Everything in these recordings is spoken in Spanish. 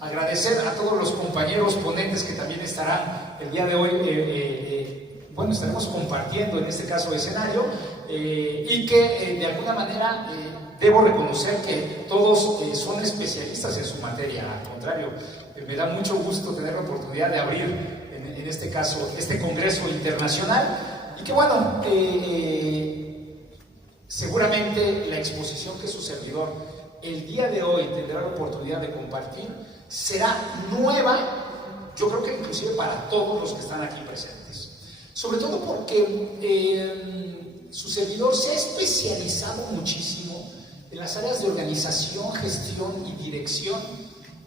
Agradecer a todos los compañeros ponentes que también estarán el día de hoy, bueno, estaremos compartiendo en este caso escenario y que de alguna manera debo reconocer que todos son especialistas en su materia. Al contrario, me da mucho gusto tener la oportunidad de abrir en este caso este congreso internacional y que bueno, seguramente la exposición que su servidor el día de hoy tendrá la oportunidad de compartir será nueva, yo creo que inclusive para todos los que están aquí presentes, sobre todo porque su servidor se ha especializado muchísimo en las áreas de organización, gestión y dirección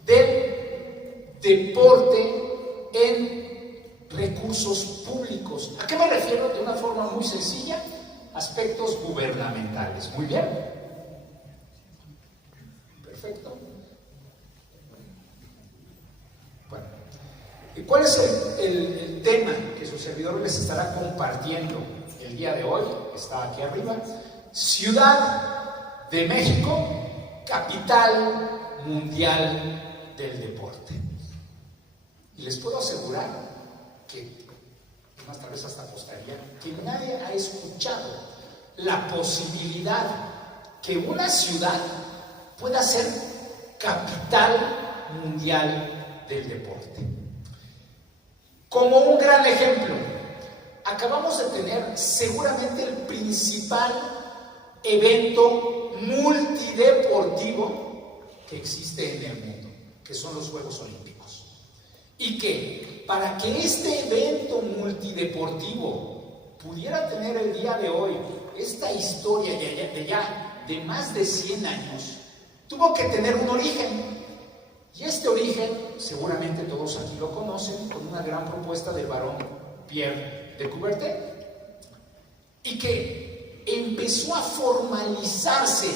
del deporte en recursos públicos. ¿A qué me refiero? De una forma muy sencilla, aspectos gubernamentales. Muy bien. Perfecto. Bueno, ¿y cuál es el tema que su servidor les estará compartiendo el día de hoy? Está aquí arriba. Ciudad de México, capital mundial del deporte. Y les puedo asegurar que, más tal vez hasta apostaría, que nadie ha escuchado la posibilidad que una ciudad pueda ser capital mundial del deporte. Como un gran ejemplo, acabamos de tener seguramente el principal evento multideportivo que existe en el mundo, que son los Juegos Olímpicos. Y que para que este evento multideportivo pudiera tener el día de hoy esta historia de más de 100 años, tuvo que tener un origen. Y este origen, seguramente todos aquí lo conocen, con una gran propuesta del barón Pierre de Coubertin, y que empezó a formalizarse,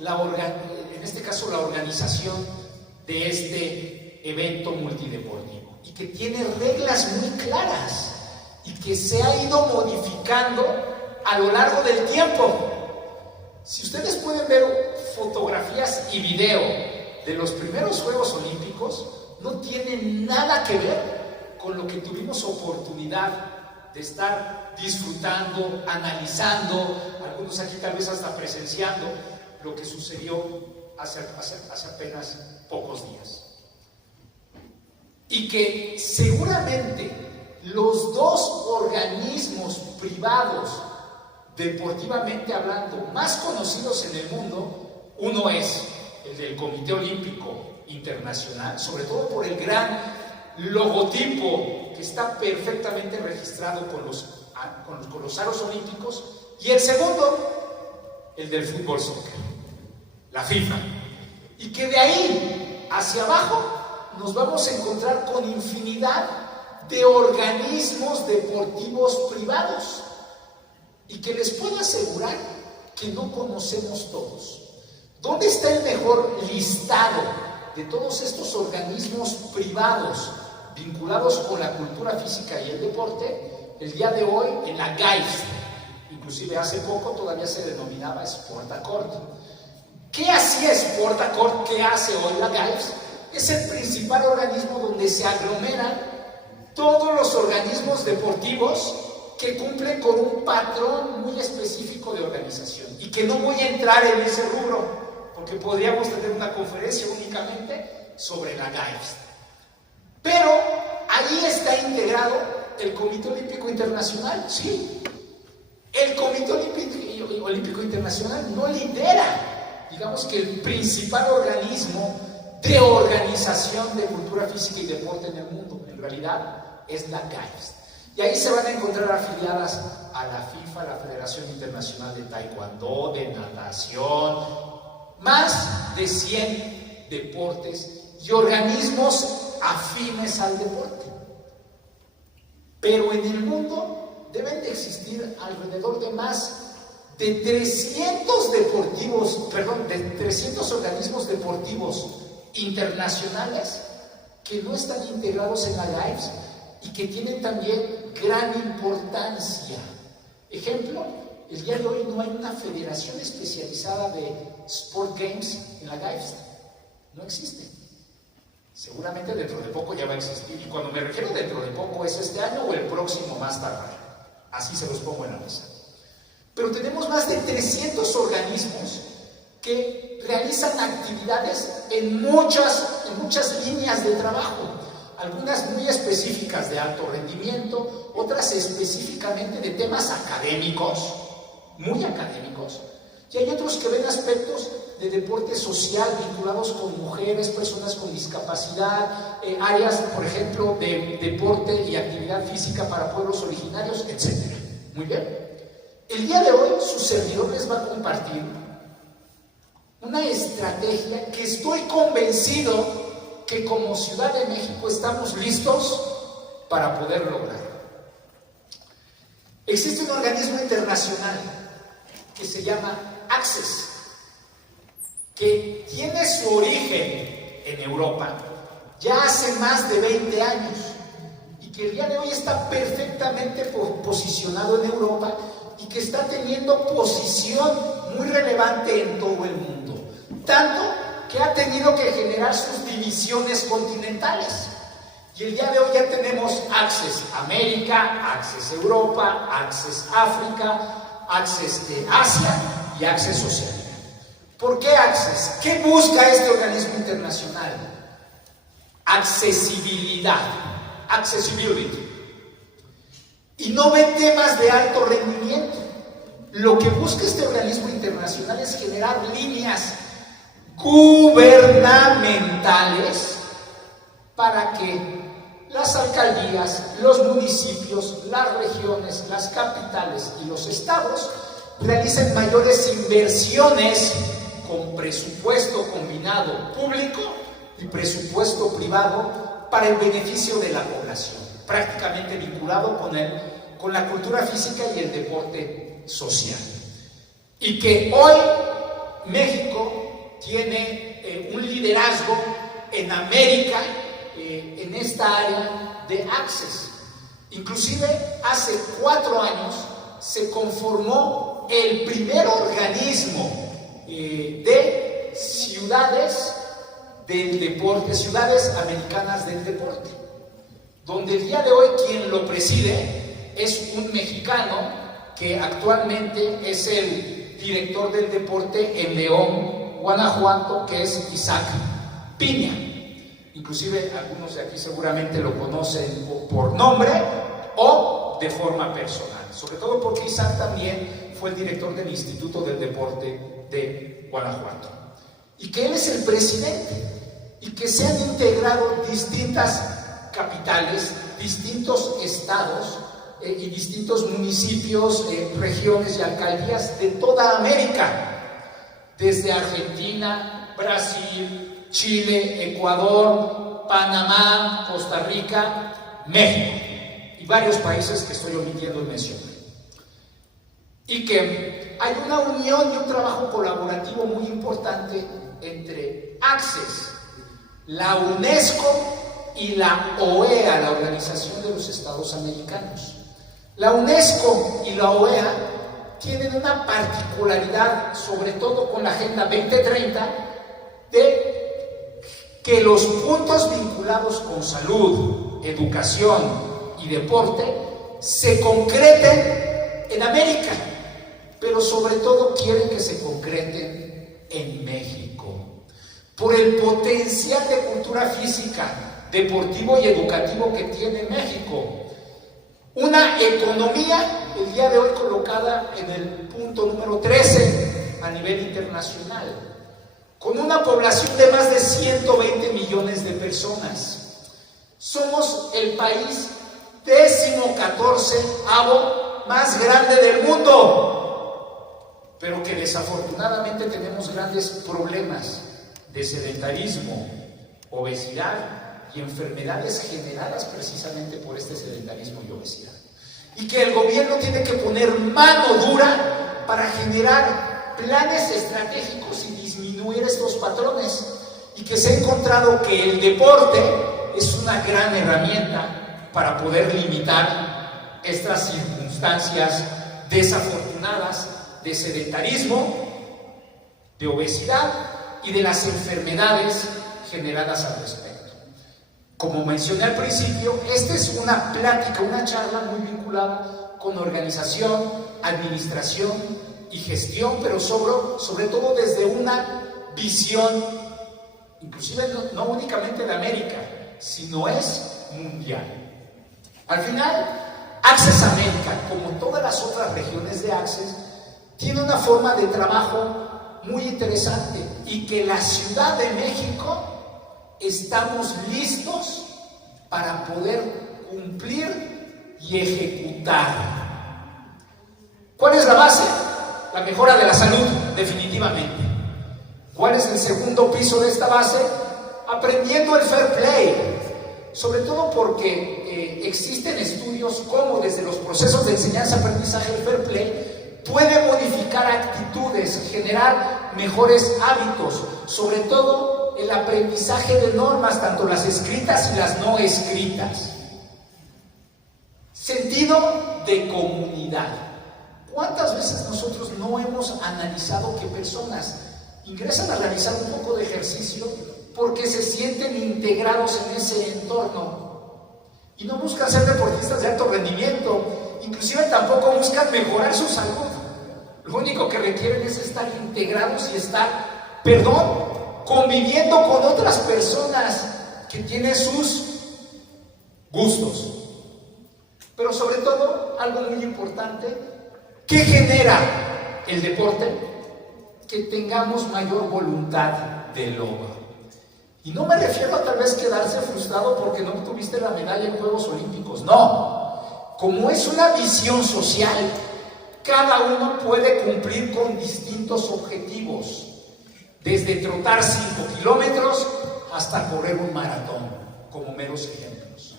en este caso la organización de este evento multideportivo, y que tiene reglas muy claras, y que se ha ido modificando a lo largo del tiempo. Si ustedes pueden ver fotografías y video de los primeros Juegos Olímpicos, no tienen nada que ver con lo que tuvimos oportunidad de estar disfrutando, analizando, algunos aquí tal vez hasta presenciando lo que sucedió hace apenas pocos días. Y que seguramente los dos organismos privados, deportivamente hablando, más conocidos en el mundo, uno es el del Comité Olímpico Internacional, sobre todo por el gran logotipo que está perfectamente registrado con los aros olímpicos, y el segundo, el del fútbol soccer, la FIFA. Y que de ahí hacia abajo nos vamos a encontrar con infinidad de organismos deportivos privados, y que les puedo asegurar que no conocemos todos. ¿Dónde está el mejor listado de todos estos organismos privados vinculados con la cultura física y el deporte? El día de hoy en la GAIFS, inclusive hace poco todavía se denominaba Sportaccord. ¿Qué hacía Sportaccord? ¿Qué hace hoy la GAIFS? Es el principal organismo donde se aglomeran todos los organismos deportivos que cumplen con un patrón muy específico de organización, y que no voy a entrar en ese rubro porque podríamos tener una conferencia únicamente sobre la GAIFS. Pero ahí está integrado el Comité Olímpico Internacional. Sí, el Comité Olímpico Internacional no lidera, digamos que el principal organismo de organización de cultura física y deporte en el mundo. En realidad es la GAIFS. Y ahí se van a encontrar afiliadas a la FIFA, la Federación Internacional de Taekwondo, de natación, más de 100 deportes y organismos afines al deporte. Pero en el mundo deben de existir alrededor de más de 300 organismos deportivos internacionales que no están integrados en la GAIFS y que tienen también gran importancia. Ejemplo, el día de hoy no hay una federación especializada de Sport Games en la GAIFS. No existe. Seguramente dentro de poco ya va a existir, y cuando me refiero dentro de poco es este año o el próximo más tardar. Así se los pongo en la mesa. Pero tenemos más de 300 organismos que realizan actividades en muchas líneas de trabajo, algunas muy específicas de alto rendimiento, otras específicamente de temas académicos, muy académicos, y hay otros que ven aspectos de deporte social vinculados con mujeres, personas con discapacidad, áreas, por ejemplo, de deporte y actividad física para pueblos originarios, etc. Muy bien. El día de hoy su servidor les va a compartir una estrategia que estoy convencido que como Ciudad de México estamos listos para poder lograr. Existe un organismo internacional que se llama Access, que tiene su origen en Europa ya hace más de 20 años y que el día de hoy está perfectamente posicionado en Europa y que está teniendo posición muy relevante en todo el mundo, tanto que ha tenido que generar sus divisiones continentales. Y el día de hoy ya tenemos Access América, Access Europa, Access África, Access de Asia y Access Oceanía. ¿Por qué Access? ¿Qué busca este organismo internacional? Accesibilidad, accessibility. Y no ve temas de alto rendimiento. Lo que busca este organismo internacional es generar líneas gubernamentales para que las alcaldías, los municipios, las regiones, las capitales y los estados realicen mayores inversiones con presupuesto combinado público y presupuesto privado para el beneficio de la población, prácticamente vinculado con la cultura física y el deporte social. Y que hoy México tiene un liderazgo en América en esta área de Access. Inclusive hace 4 años se conformó el primer organismo de ciudades del deporte, ciudades americanas del deporte, donde el día de hoy quien lo preside es un mexicano que actualmente es el director del deporte en León, Guanajuato, que es Isaac Piña. Inclusive algunos de aquí seguramente lo conocen por nombre o de forma personal, sobre todo porque Isaac también fue el director del Instituto del Deporte de Guanajuato, y que él es el presidente, y que se han integrado distintas capitales, distintos estados y distintos municipios, regiones y alcaldías de toda América, desde Argentina, Brasil, Chile, Ecuador, Panamá, Costa Rica, México y varios países que estoy omitiendo en mencionar. Y que hay una unión y un trabajo colaborativo muy importante entre Access, la UNESCO y la OEA, la Organización de los Estados Americanos. La UNESCO y la OEA tienen una particularidad, sobre todo con la Agenda 2030, de que los puntos vinculados con salud, educación y deporte se concreten en América, pero sobre todo quieren que se concreten en México, por el potencial de cultura física, deportivo y educativo que tiene México. Una economía el día de hoy colocada en el punto número 13 a nivel internacional, con una población de más de 120 millones de personas. Somos el país 14º más grande del mundo, pero que desafortunadamente tenemos grandes problemas de sedentarismo, obesidad y enfermedades generadas precisamente por este sedentarismo y obesidad. Y que el gobierno tiene que poner mano dura para generar planes estratégicos y disminuir estos patrones, y que se ha encontrado que el deporte es una gran herramienta para poder limitar estas circunstancias desafortunadas de sedentarismo, de obesidad y de las enfermedades generadas al respecto. Como mencioné al principio, esta es una plática, una charla muy vinculada con organización, administración y gestión, pero sobre todo desde una visión, inclusive no únicamente de América, sino es mundial. Al final, Access América, como todas las otras regiones de Access, tiene una forma de trabajo muy interesante y que la Ciudad de México estamos listos para poder cumplir y ejecutar. ¿Cuál es la base? La mejora de la salud, definitivamente. ¿Cuál es el segundo piso de esta base? Aprendiendo el fair play. Sobre todo porque existen estudios como desde los procesos de enseñanza-aprendizaje el fair play puede modificar actitudes, generar mejores hábitos, sobre todo el aprendizaje de normas, tanto las escritas y las no escritas. Sentido de comunidad. ¿Cuántas veces nosotros no hemos analizado que personas ingresan a realizar un poco de ejercicio porque se sienten integrados en ese entorno y no buscan ser deportistas de alto rendimiento, inclusive tampoco buscan mejorar su salud? Lo único que requieren es estar integrados y estar, conviviendo con otras personas que tienen sus gustos. Pero sobre todo, algo muy importante, ¿qué genera el deporte? Que tengamos mayor voluntad de logro. Y no me refiero a tal vez quedarse frustrado porque no obtuviste la medalla en Juegos Olímpicos, no. Como es una visión social, cada uno puede cumplir con distintos objetivos, desde trotar 5 kilómetros hasta correr un maratón, como meros ejemplos.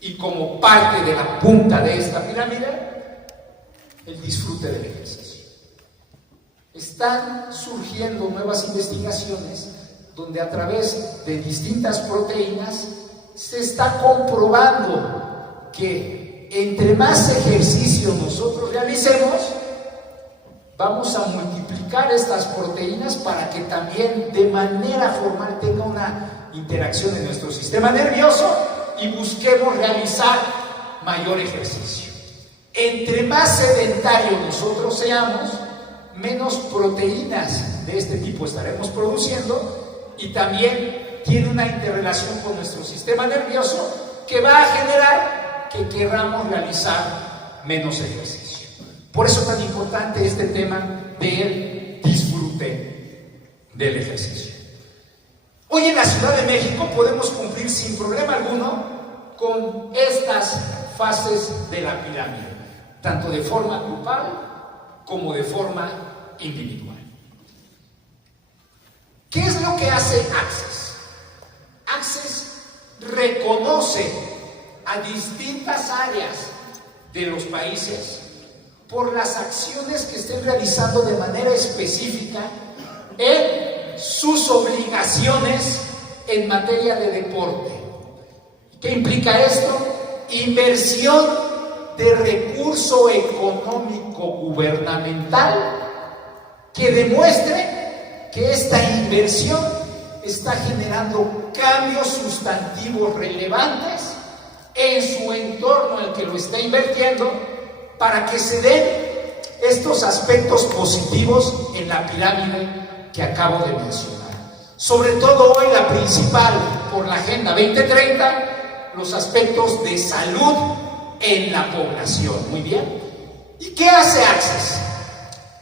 Y como parte de la punta de esta pirámide, el disfrute del ejercicio. Están surgiendo nuevas investigaciones donde a través de distintas proteínas se está comprobando que entre más ejercicio nosotros realicemos, vamos a multiplicar estas proteínas para que también de manera formal tenga una interacción en nuestro sistema nervioso y busquemos realizar mayor ejercicio. Entre más sedentarios nosotros seamos, menos proteínas de este tipo estaremos produciendo y también tiene una interrelación con nuestro sistema nervioso que va a generar que queramos realizar menos ejercicio. Por eso es tan importante este tema del disfrute del ejercicio. Hoy en la Ciudad de México podemos cumplir sin problema alguno con estas fases de la pirámide, tanto de forma grupal como de forma individual. ¿Qué es lo que hace Access? Access reconoce a distintas áreas de los países por las acciones que estén realizando de manera específica en sus obligaciones en materia de deporte. ¿Qué implica esto? Inversión de recurso económico gubernamental que demuestre que esta inversión está generando cambios sustantivos relevantes en su entorno al que lo está invirtiendo para que se den estos aspectos positivos en la pirámide que acabo de mencionar. Sobre todo hoy la principal por la Agenda 2030, los aspectos de salud en la población. Muy bien. ¿Y qué hace Access?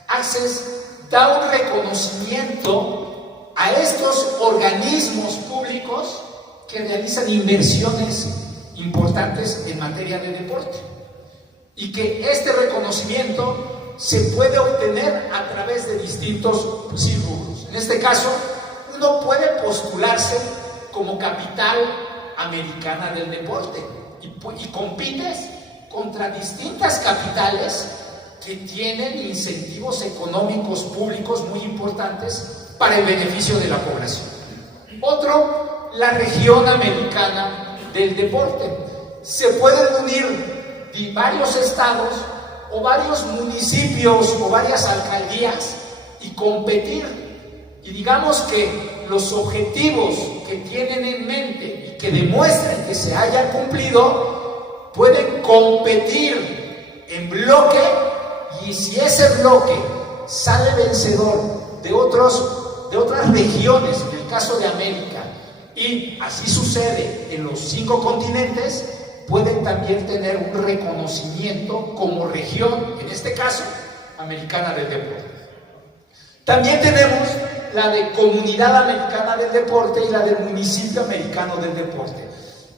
Access da un reconocimiento a estos organismos públicos que realizan inversiones importantes en materia de deporte y que este reconocimiento se puede obtener a través de distintos rubros. En este caso, uno puede postularse como capital americana del deporte y compites contra distintas capitales que tienen incentivos económicos públicos muy importantes para el beneficio de la población. Otro, la región americana del deporte. Se pueden unir varios estados o varios municipios o varias alcaldías y competir. Y digamos que los objetivos que tienen en mente y que demuestren que se haya cumplido, pueden competir en bloque, y si ese bloque sale vencedor de otras regiones, en el caso de América, y así sucede en los 5 continentes, pueden también tener un reconocimiento como región, en este caso, americana del deporte. También tenemos la de Comunidad Americana del Deporte y la del Municipio Americano del Deporte.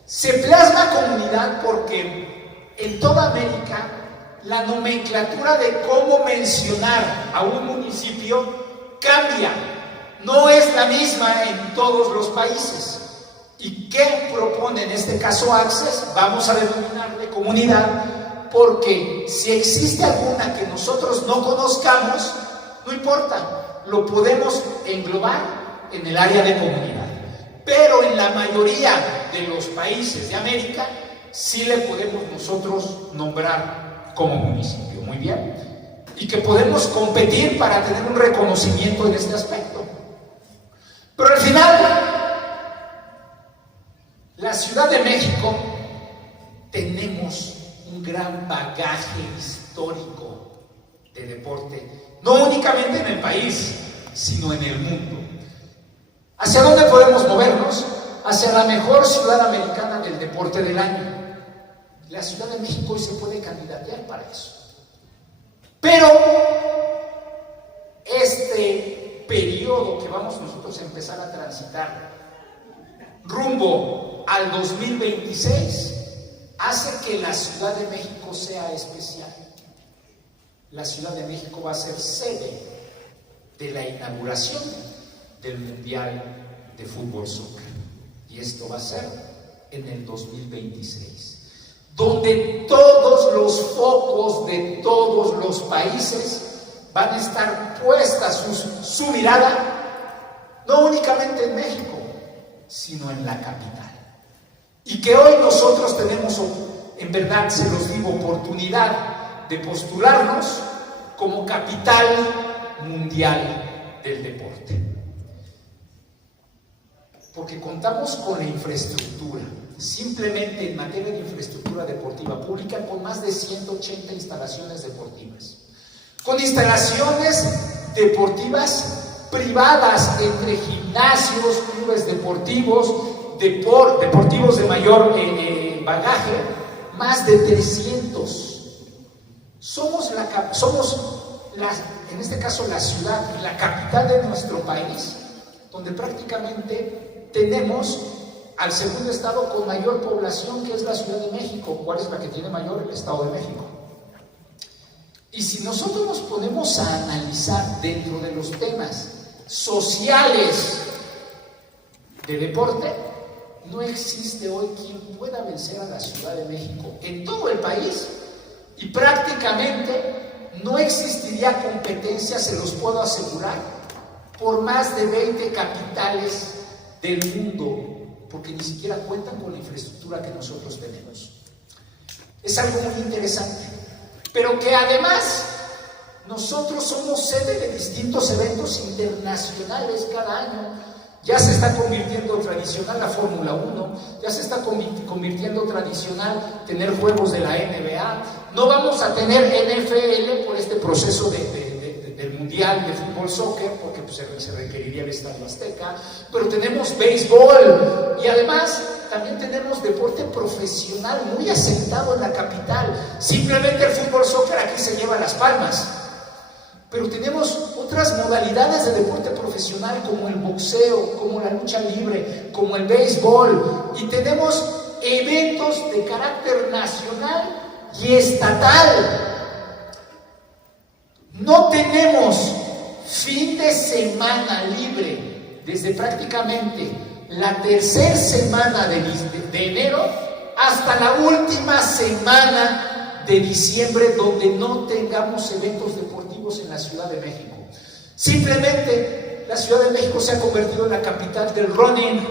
Se plasma comunidad porque en toda América la nomenclatura de cómo mencionar a un municipio cambia, no es la misma en todos los países. ¿Y qué propone en este caso Access? Vamos a denominarle comunidad, porque si existe alguna que nosotros no conozcamos, no importa, lo podemos englobar en el área de comunidad. Pero en la mayoría de los países de América sí le podemos nosotros nombrar como municipio. Muy bien. Y que podemos competir para tener un reconocimiento en este aspecto. Pero al final, la Ciudad de México, tenemos un gran bagaje histórico de deporte, no únicamente en el país, sino en el mundo. ¿Hacia dónde podemos movernos? Hacia la mejor ciudad americana del deporte del año. La Ciudad de México hoy se puede candidatear para eso. Pero este periodo que vamos nosotros a empezar a transitar rumbo al 2026 hace que la Ciudad de México sea especial. La Ciudad de México va a ser sede de la inauguración del Mundial de Fútbol Soccer. Y esto va a ser en el 2026, donde todos los focos de todos los países van a estar puestas su mirada, no únicamente en México, sino en la capital. Y que hoy nosotros tenemos, en verdad se los digo, oportunidad de postularnos como capital mundial del deporte. Porque contamos con la infraestructura, simplemente en materia de infraestructura deportiva pública, con más de 180 instalaciones deportivas, con instalaciones deportivas privadas entre gimnasios, clubes deportivos, deportivos de mayor bagaje, más de 300. Somos en este caso la ciudad, la capital de nuestro país, donde prácticamente tenemos al segundo estado con mayor población, que es la Ciudad de México. ¿Cuál es la que tiene mayor? El Estado de México. Y si nosotros nos ponemos a analizar dentro de los temas sociales de deporte, no existe hoy quien pueda vencer a la Ciudad de México en todo el país, y prácticamente no existiría competencia, se los puedo asegurar, por más de 20 capitales del mundo, porque ni siquiera cuentan con la infraestructura que nosotros tenemos. Es algo muy interesante, pero que además nosotros somos sede de distintos eventos internacionales cada año. Ya se está convirtiendo tradicional la Fórmula 1, ya se está convirtiendo tradicional tener juegos de la NBA. No vamos a tener NFL por este proceso del Mundial de Fútbol Soccer, porque pues, se requeriría el Estadio Azteca, pero tenemos béisbol y además también tenemos deporte profesional muy asentado en la capital. Simplemente el Fútbol Soccer aquí se lleva las palmas. Pero tenemos otras modalidades de deporte profesional, como el boxeo, como la lucha libre, como el béisbol, y tenemos eventos de carácter nacional y estatal. No tenemos fin de semana libre desde prácticamente la tercera semana de enero hasta la última semana de diciembre, donde no tengamos eventos deportivos en la Ciudad de México. Simplemente la Ciudad de México se ha convertido en la capital del running.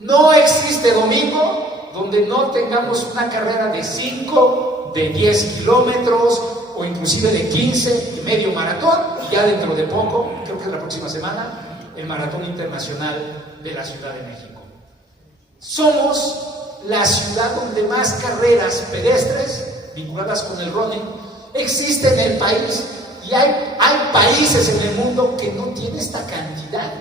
No existe domingo donde no tengamos una carrera de 5, de 10 kilómetros o inclusive de 15 y medio maratón. Ya dentro de poco, creo que es la próxima semana, el Maratón Internacional de la Ciudad de México. Somos la ciudad donde más carreras pedestres vinculadas con el running existe en el país, y hay países en el mundo que no tienen esta cantidad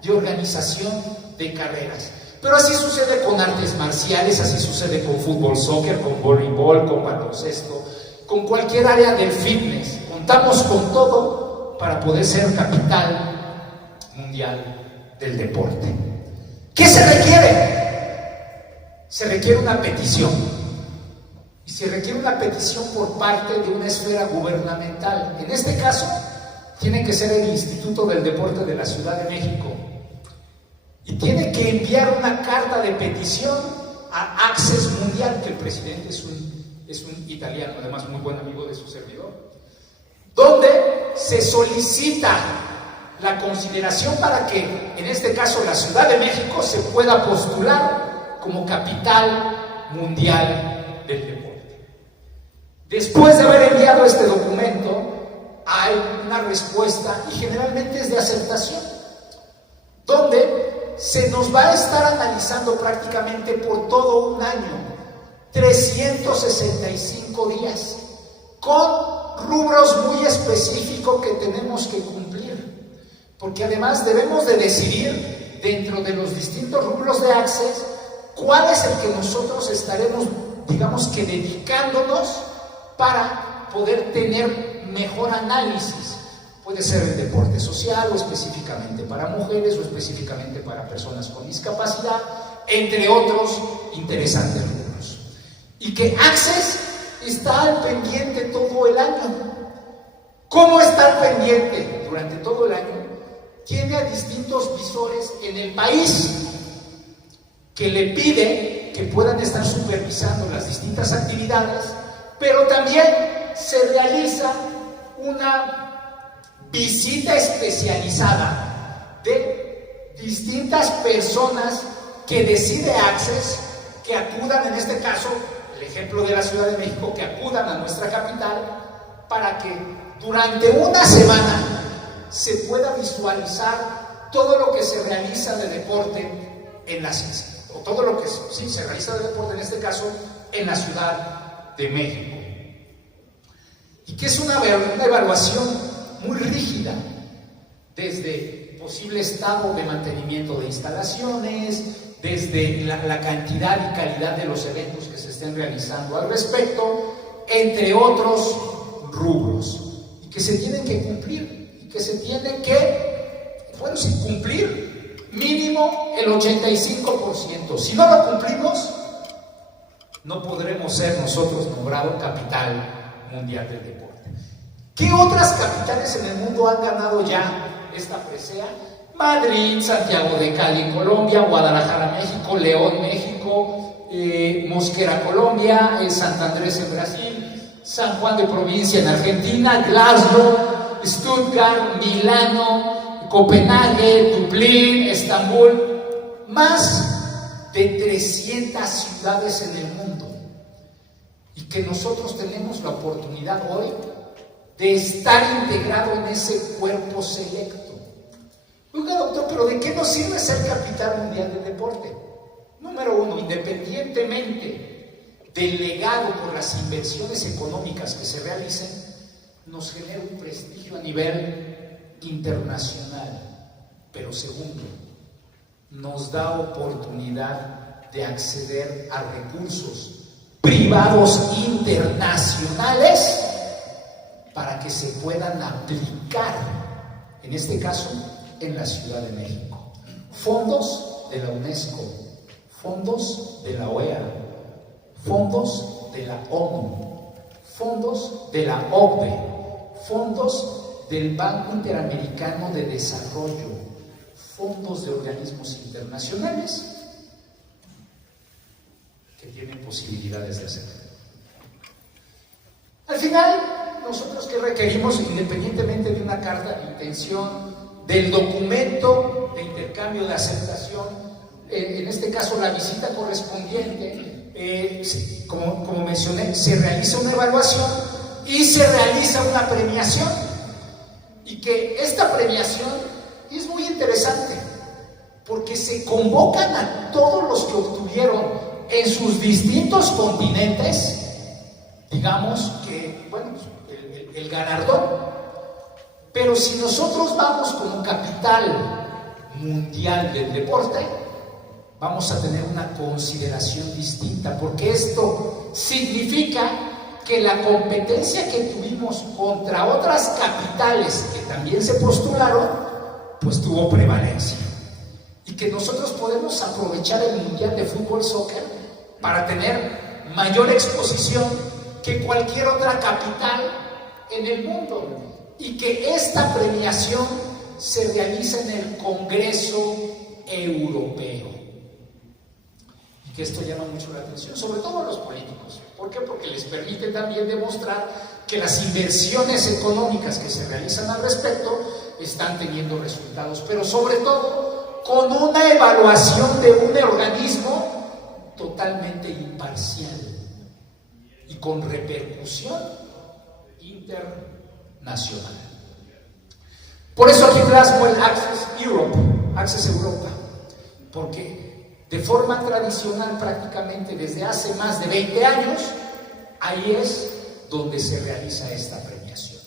de organización de carreras. Pero así sucede con artes marciales, así sucede con fútbol, soccer, con voleibol, con baloncesto, con cualquier área del fitness. Contamos con todo para poder ser capital mundial del deporte. ¿Qué se requiere? Se requiere una petición. Y se requiere una petición por parte de una esfera gubernamental. En este caso, tiene que ser el Instituto del Deporte de la Ciudad de México. Y tiene que enviar una carta de petición a Access Mundial, que el presidente es un italiano, además muy buen amigo de su servidor, donde se solicita la consideración para que, en este caso, la Ciudad de México se pueda postular como capital mundial del deporte. Después de haber enviado este documento, hay una respuesta, y generalmente es de aceptación, donde se nos va a estar analizando prácticamente por todo un año, 365 días, con rubros muy específicos que tenemos que cumplir, porque además debemos de decidir dentro de los distintos rubros de Access cuál es el que nosotros estaremos, digamos que, dedicándonos para poder tener mejor análisis. Puede ser el deporte social, o específicamente para mujeres, o específicamente para personas con discapacidad, entre otros interesantes rubros. Y que Access está al pendiente todo el año. ¿Cómo está al pendiente durante todo el año? Tiene a distintos visores en el país que le pide que puedan estar supervisando las distintas actividades, pero también se realiza una visita especializada de distintas personas que decide Access que acudan, en este caso, el ejemplo de la Ciudad de México, que acudan a nuestra capital para que durante una semana se pueda visualizar todo lo que se realiza de deporte en la ciudad, o todo lo que se realiza de deporte, en este caso, en la Ciudad de México. Y que es una evaluación muy rígida, desde posible estado de mantenimiento de instalaciones, desde la cantidad y calidad de los eventos que se estén realizando al respecto, entre otros rubros, y que se tienen que cumplir, y que se tienen que, bueno, sin cumplir, mínimo el 85%. Si no lo cumplimos, no podremos ser nosotros nombrados capital mundial del deporte. ¿Qué otras capitales en el mundo han ganado ya esta presea? Madrid, Santiago de Cali, Colombia; Guadalajara, México; León, México; Mosquera, Colombia; Santo Andrés en Brasil; San Juan de Provincia en Argentina; Glasgow, Stuttgart, Milano, Copenhague, Dublín, Estambul. Más de 300 ciudades en el mundo. Y que nosotros tenemos la oportunidad hoy de estar integrado en ese cuerpo selecto. Oiga, doctor, ¿pero de qué nos sirve ser capital mundial del deporte? Número uno, independientemente del legado por las inversiones económicas que se realicen, nos genera un prestigio a nivel internacional. Pero segundo, nos da oportunidad de acceder a recursos privados internacionales para que se puedan aplicar, en este caso, en la Ciudad de México. Fondos de la UNESCO, fondos de la OEA, fondos de la ONU, fondos de la OCDE, fondos del Banco Interamericano de Desarrollo, fondos de organismos internacionales que tienen posibilidades de hacerlo. Al final, nosotros que requerimos, independientemente de una carta de intención, del documento de intercambio de aceptación, en este caso la visita correspondiente, como mencioné, se realiza una evaluación y se realiza una premiación. Y que esta premiación es muy interesante, porque se convocan a todos los que obtuvieron tuvieron en sus distintos continentes, digamos que, bueno, el galardón. Pero si nosotros vamos como capital mundial del deporte, vamos a tener una consideración distinta, porque esto significa que la competencia que tuvimos contra otras capitales que también se postularon, pues tuvo prevalencia. Y que nosotros podemos aprovechar el Mundial de Fútbol Soccer para tener mayor exposición que cualquier otra capital en el mundo. Y que esta premiación se realiza en el Congreso Europeo. Y que esto llama mucho la atención, sobre todo a los políticos. ¿Por qué? Porque les permite también demostrar que las inversiones económicas que se realizan al respecto están teniendo resultados, pero sobre todo con una evaluación de un organismo totalmente imparcial y con repercusión internacional. Por eso aquí plasmo el Access Europa, porque de forma tradicional, prácticamente desde hace más de 20 años, ahí es donde se realiza esta premiación.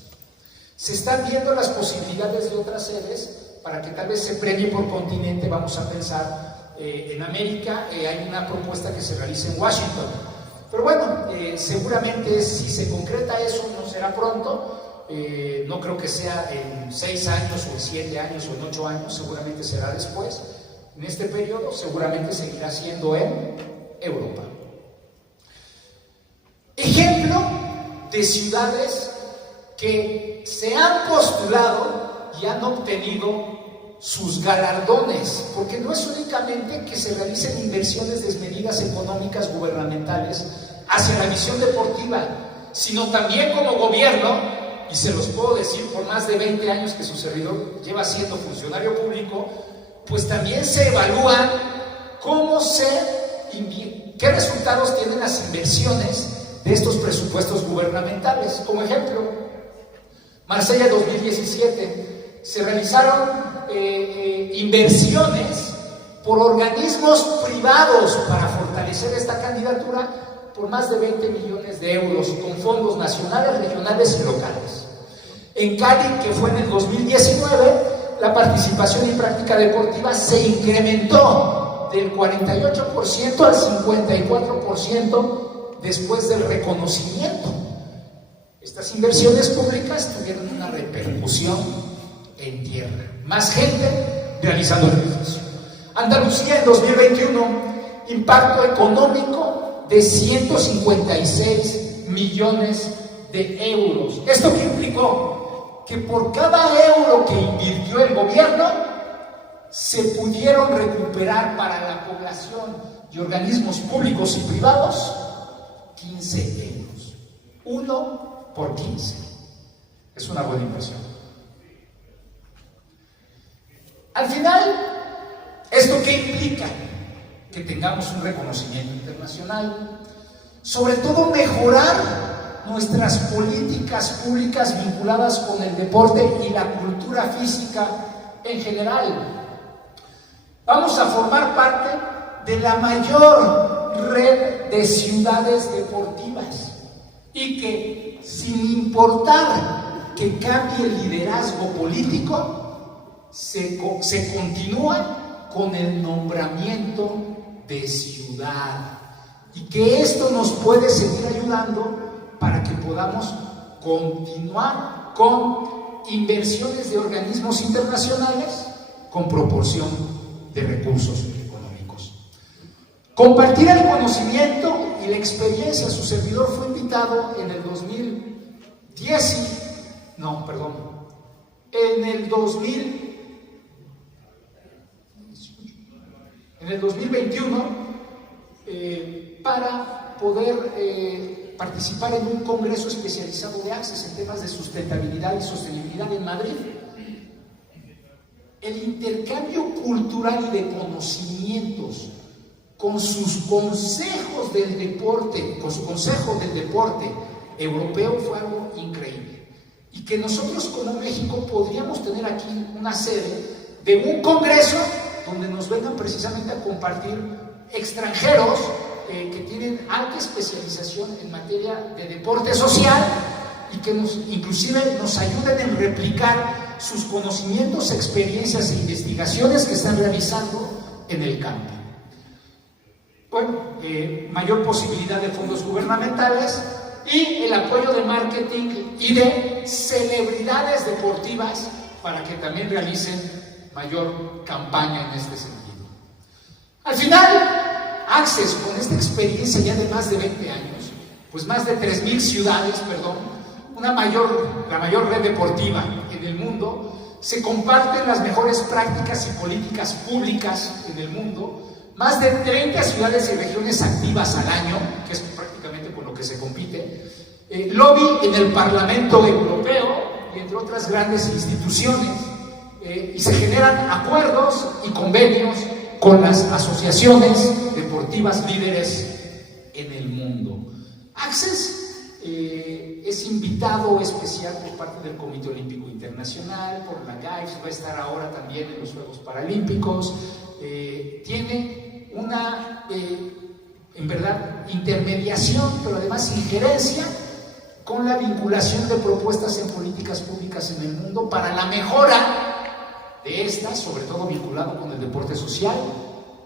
Se están viendo las posibilidades de otras sedes para que tal vez se premie por continente. Vamos a pensar en América, hay una propuesta que se realiza en Washington, pero bueno, seguramente si se concreta eso no será pronto. No creo que sea en 6 años o en 7 años o en 8 años, seguramente será después. En este periodo seguramente seguirá siendo en Europa. Ejemplo de ciudades que se han postulado y han obtenido sus galardones, porque no es únicamente que se realicen inversiones desmedidas económicas gubernamentales hacia la visión deportiva, sino también como gobierno. Y se los puedo decir por más de 20 años que su servidor lleva siendo funcionario público, pues también se evalúan qué resultados tienen las inversiones de estos presupuestos gubernamentales. Como ejemplo, Marsella 2017, se realizaron inversiones por organismos privados para fortalecer esta candidatura por más de 20 millones de euros, con fondos nacionales, regionales y locales. En Cali, que fue en el 2019, la participación en práctica deportiva se incrementó del 48% al 54% después del reconocimiento. Estas inversiones públicas tuvieron una repercusión en tierra. Más gente realizando el ejercicio. Andalucía en 2021, impacto económico de 156 millones de euros. ¿Esto qué implicó? Que por cada euro que invirtió el gobierno, se pudieron recuperar para la población y organismos públicos y privados 15 euros. 1 por 15. Es una buena inversión. Al final, ¿esto qué implica? Que tengamos un reconocimiento internacional, sobre todo mejorar nuestras políticas públicas vinculadas con el deporte y la cultura física en general. Vamos a formar parte de la mayor red de ciudades deportivas y que, sin importar que cambie el liderazgo político, se continúa con el nombramiento de ciudad, y que esto nos puede seguir ayudando para que podamos continuar con inversiones de organismos internacionales con proporción de recursos económicos. Compartir el conocimiento y la experiencia. Su servidor fue invitado en el 2021 para poder participar en un congreso especializado de Access en temas de sustentabilidad y sostenibilidad en Madrid. El intercambio cultural y de conocimientos con sus consejos del deporte, con su consejo del deporte europeo, fue algo increíble. Y que nosotros como México podríamos tener aquí una sede de un congreso donde nos vengan precisamente a compartir extranjeros que tienen alta especialización en materia de deporte social y que inclusive nos ayuden en replicar sus conocimientos, experiencias e investigaciones que están realizando en el campo. Bueno, mayor posibilidad de fondos gubernamentales y el apoyo de marketing y de celebridades deportivas para que también realicen mayor campaña en este sentido. Al final, Access, con esta experiencia ya de más de 20 años, pues más de 3,000 ciudades, la mayor red deportiva en el mundo, se comparten las mejores prácticas y políticas públicas en el mundo, más de 30 ciudades y regiones activas al año, que es prácticamente con lo que se compite, lobby en el Parlamento Europeo y entre otras grandes instituciones, y se generan acuerdos y convenios con las asociaciones deportivas líderes en el mundo. Access es invitado especial por parte del Comité Olímpico Internacional, por la GAIFS, va a estar ahora también en los Juegos Paralímpicos, tiene una, en verdad, intermediación, pero además injerencia con la vinculación de propuestas en políticas públicas en el mundo para la mejora de estas, sobre todo vinculado con el deporte social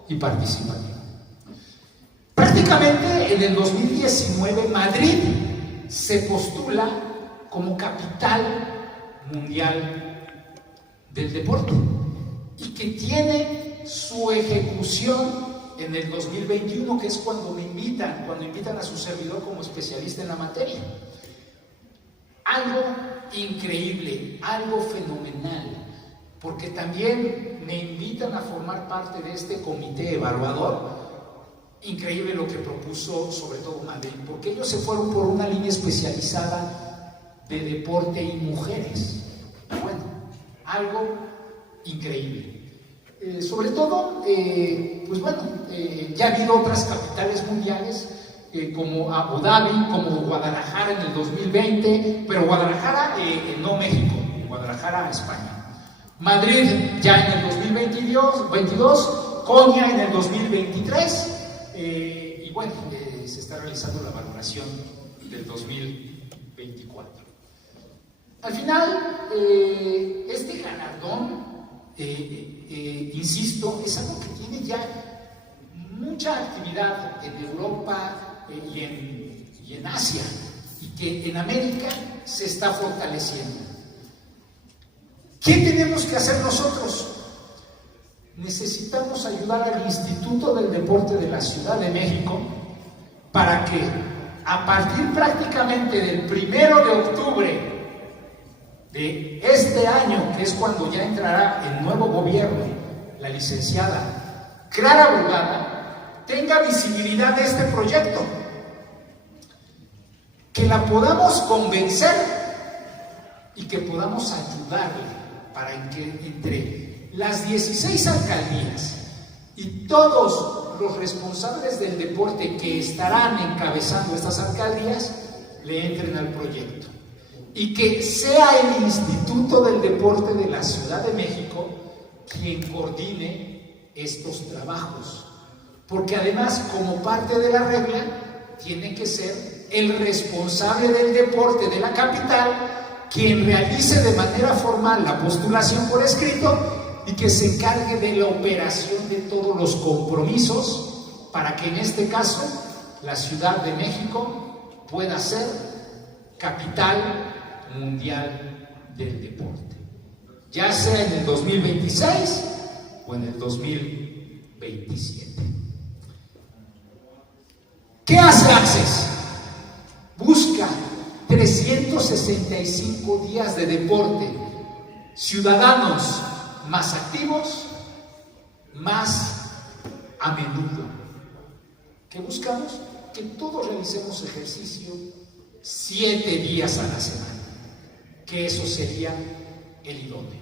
y participativo. Prácticamente en el 2019 Madrid se postula como capital mundial del deporte y que tiene su ejecución en el 2021, que es cuando invitan a su servidor como especialista en la materia. Algo increíble, algo fenomenal, porque también me invitan a formar parte de este comité evaluador. Increíble lo que propuso sobre todo Madrid, porque ellos se fueron por una línea especializada de deporte y mujeres. Bueno, algo increíble. Sobre todo, ya ha habido otras capitales mundiales como Abu Dhabi, como Guadalajara en el 2020, pero Guadalajara no México, Guadalajara España. Madrid ya en el 2022, Konya en el 2023, y bueno, se está realizando la valoración del 2024. Al final, este galardón, insisto, es algo que tiene ya mucha actividad en Europa y en Asia, y que en América se está fortaleciendo. ¿Qué tenemos que hacer nosotros? Necesitamos ayudar al Instituto del Deporte de la Ciudad de México para que a partir prácticamente del 1 de octubre de este año, que es cuando ya entrará el nuevo gobierno, la licenciada Clara Brugada, tenga visibilidad de este proyecto, que la podamos convencer y que podamos ayudarle para que entre las 16 alcaldías y todos los responsables del deporte que estarán encabezando estas alcaldías le entren al proyecto, y que sea el Instituto del Deporte de la Ciudad de México quien coordine estos trabajos, porque además, como parte de la regla, tiene que ser el responsable del deporte de la capital quien realice de manera formal la postulación por escrito y que se encargue de la operación de todos los compromisos para que en este caso la Ciudad de México pueda ser capital mundial del deporte, ya sea en el 2026 o en el 2027. ¿Qué hace Access? Busca 365 días de deporte, ciudadanos más activos, más a menudo. ¿Qué buscamos? Que todos realicemos ejercicio 7 días a la semana, que eso sería el idóneo.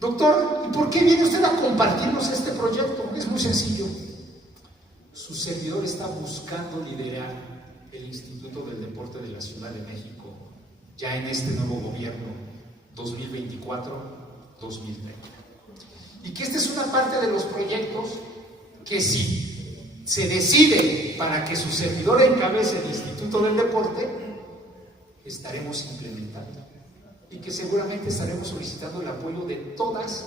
Doctor, ¿y por qué viene usted a compartirnos este proyecto? Es muy sencillo. Su servidor está buscando liderar el Instituto del Deporte de la Ciudad de México ya en este nuevo gobierno 2024-2030. Y que esta es una parte de los proyectos que si se decide para que su servidor encabece el Instituto del Deporte, estaremos implementando y que seguramente estaremos solicitando el apoyo de todas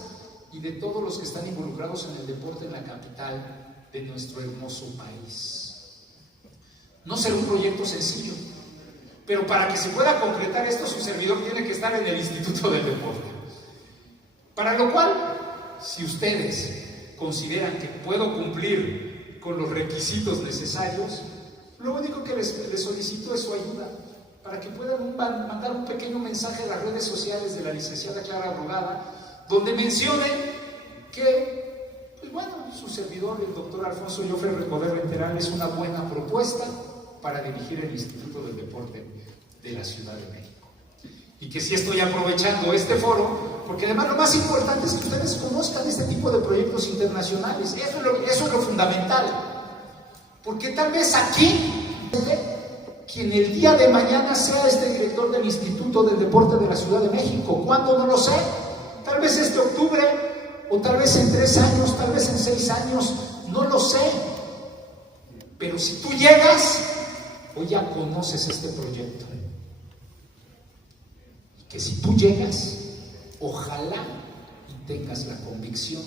y de todos los que están involucrados en el deporte en la capital de nuestro hermoso país. No será un proyecto sencillo, pero para que se pueda concretar esto, su servidor tiene que estar en el Instituto del Deporte. Para lo cual, si ustedes consideran que puedo cumplir con los requisitos necesarios, lo único que les solicito es su ayuda, para que puedan mandar un pequeño mensaje a las redes sociales de la licenciada Clara Brugada, donde mencionen que, pues bueno, su servidor, el doctor Alfonso Joffre Recoder Renteral, es una buena propuesta para dirigir el Instituto del Deporte de la Ciudad de México. Y que sí estoy aprovechando este foro, porque además lo más importante es que ustedes conozcan este tipo de proyectos internacionales. Eso es lo fundamental. Porque tal vez aquí, quien el día de mañana sea este director del Instituto del Deporte de la Ciudad de México. ¿Cuándo? No lo sé. Tal vez este octubre, o tal vez en 3 años, tal vez en 6 años, no lo sé. Pero si tú llegas, o ya conoces este proyecto, que si tú llegas, ojalá y tengas la convicción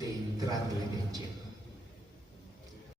de entrarle de lleno.